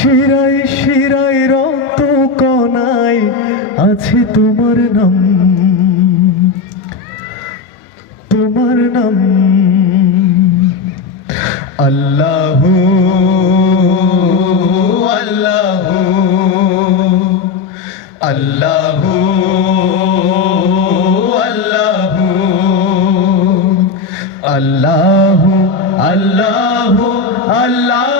শিরাই শিরাই রক্ত কণায় আছে তোমার নাম। তোমার নাম। আল্লাহ আল্লাহ আল্লাহ আল্লাহ আল্লাহ আল্লাহ আল্লাহ।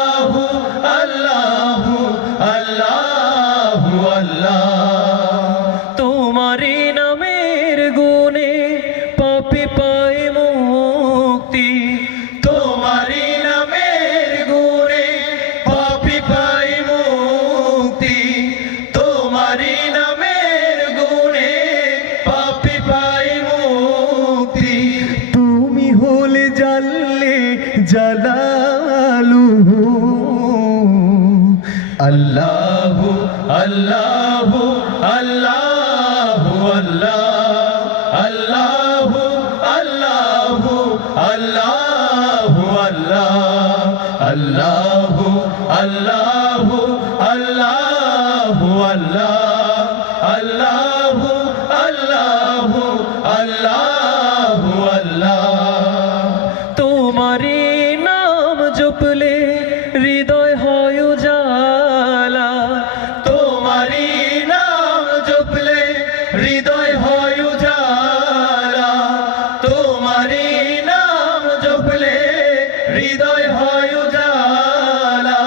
জালালুহু আল্লাহু আল্লাহ আল্লাহু আল্লাহু আল্লাহু আল্লাহ আল্লাহ আল্লাহু তোমারে হৃদয় হয় উজালা তোমারি নাম জপলে হৃদয় হয় উজালা।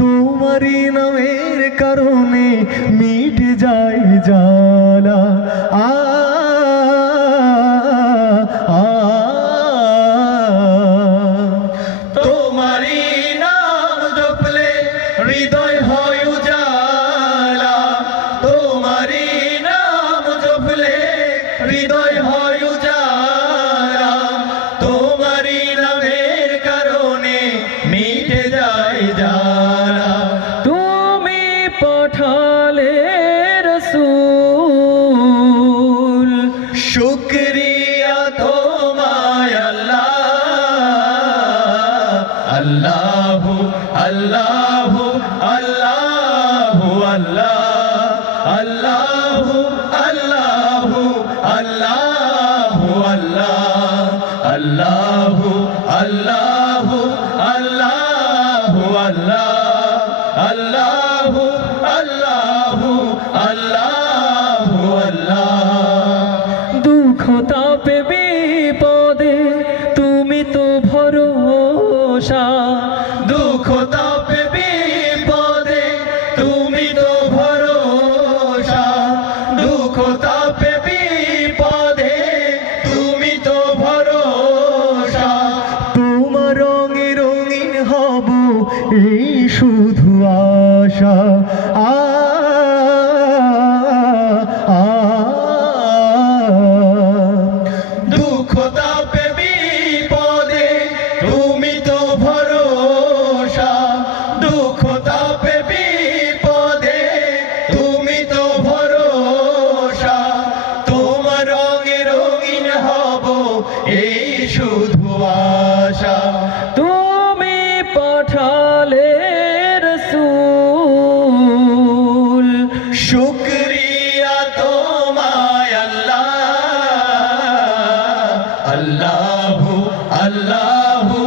তোমারি নামের কারণে শুক্রিয়া তোমায় আল্লাহ। আল্লাহু আল্লাহু আল্লাহু আল্লাহ। আল্লাহু আল্লাহু আল্লাহু আল্লাহ। আল্লাহু আল্লাহ। আশা এই শুধু আশা। তুমি পাঠালে রসুল শুক্রিয়া তোমায় আল্লাহ আল্লাহু আল্লাহু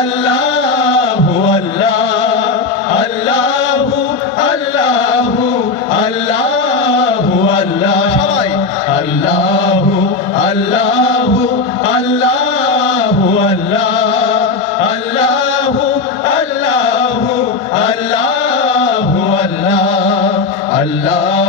আল্লাহু। আল্লাহ আল্লাহু আল্লাহু আল্লাহ। সবাই আল্লাহু আল্লাহ। আল্লাহ